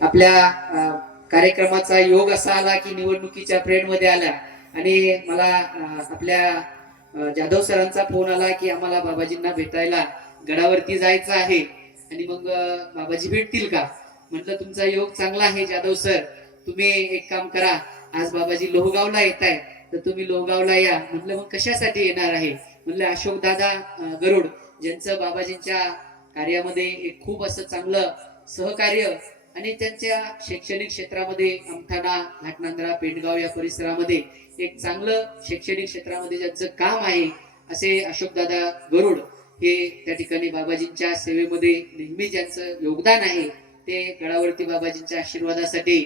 आपल्या कार्यक्रमाचा योग असा आला की निवडणुकीच्या प्रेड मध्ये आला आणि मला आपल्या जाधव सरांचा फोन आला की आम्हाला बाबाजींना भेटायला गडावरती जायचं आहे आणि मग बाबाजी भेटतील का. म्हटलं तुमचा योग चांगला आहे जाधव सर, तुम्ही एक काम करा, आज बाबाजी लोहगावला येत आहे तर तुम्ही लोहगावला या. म्हटलं मग कशासाठी येणार आहे. म्हटलं अशोक दादा गरुड ज्यांचं बाबाजींच्या कार्यामध्ये एक खूप असं चांगलं सहकार्य आणि त्यांच्या शैक्षणिक क्षेत्रामध्ये अमठाणा घाटनांद्रा पेडगाव या परिसरामध्ये एक चांगलं शैक्षणिक क्षेत्रामध्ये ज्यांचं काम आहे असे अशोकदादा गरुड हे त्या ठिकाणी बाबाजींच्या सेवेमध्ये नेहमी ज्यांचं योगदान आहे ते गडावरती बाबाजींच्या आशीर्वादासाठी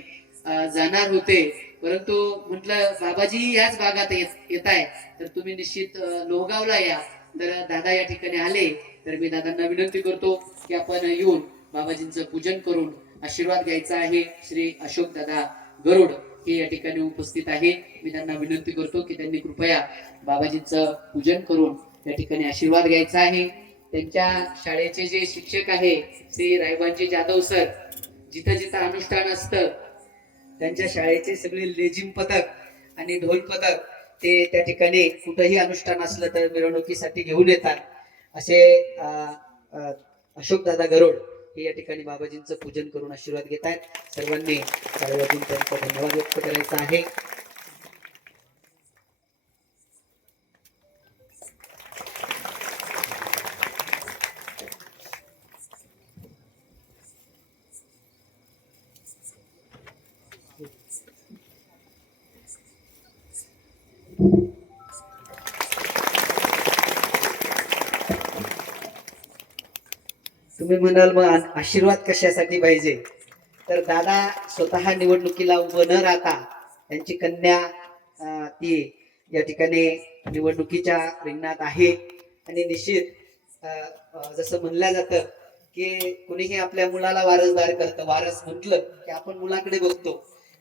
जाणार होते. परंतु म्हटलं बाबाजी याच भागात येत आहे तर तुम्ही निश्चित लोहगावला या. तर दादा या ठिकाणी आले तर मी दादांना विनंती करतो की आपण येऊन बाबाजींचं पूजन करून आशीर्वाद घ्यायचा आहे. श्री अशोक दादा गरुड हे या ठिकाणी उपस्थित आहे. मी त्यांना विनंती करतो की त्यांनी कृपया बाबाजींचं पूजन करून या ठिकाणी आशीर्वाद घ्यायचा आहे. त्यांच्या शाळेचे जे शिक्षक आहे श्री रायबांजी जाधव सर, जिथं जिथं अनुष्ठान असतं त्यांच्या शाळेचे सगळे लेझिम पथक आणि ढोल पथक ते त्या ठिकाणी कुठंही अनुष्ठान असलं तर मिरवणुकीसाठी घेऊन येतात. असे अशोक दादा गरुड हे या ठिकाणी बाबाजींचं पूजन करून आशीर्वाद घेत आहेत. सर्वांनी टाळ्या वाजवून त्यांचा धन्यवाद व्यक्त करायचा आहे. तुम्ही म्हणाल मग आशीर्वाद कशासाठी पाहिजे, तर दादा स्वतः निवडणुकीला उभं न राहता त्यांची कन्या ती या ठिकाणी निवडणुकीच्या रिंगणात आहे आणि निश्चित जसं म्हणलं जातं की कोणीही आपल्या मुलाला वारसदार करतं. वारस म्हटलं की आपण मुलाकडे बघतो,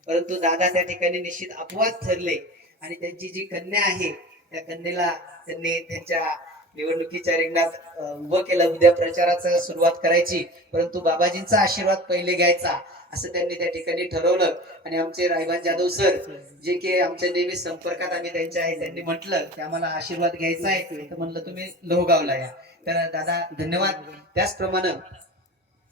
परंतु दादा त्या ठिकाणी निश्चित अपवाद ठरले आणि त्यांची जी कन्या आहे त्या कन्येला त्यांनी त्यांच्या निवडणुकीच्या रिंगणात उभं केलं. उद्या प्रचाराचा सुरुवात करायची परंतु बाबाजींचा आशीर्वाद पहिले घ्यायचा असं त्यांनी त्या ठिकाणी ठरवलं. आणि आमचे रायबान जाधव सर जे की आमच्या नेहमी संपर्कात आम्ही त्यांच्या आहे, त्यांनी म्हटलं की आम्हाला आशीर्वाद घ्यायचा आहे तर म्हणलं तुम्ही लोहगावला या. तर दादा धन्यवाद. त्याचप्रमाणे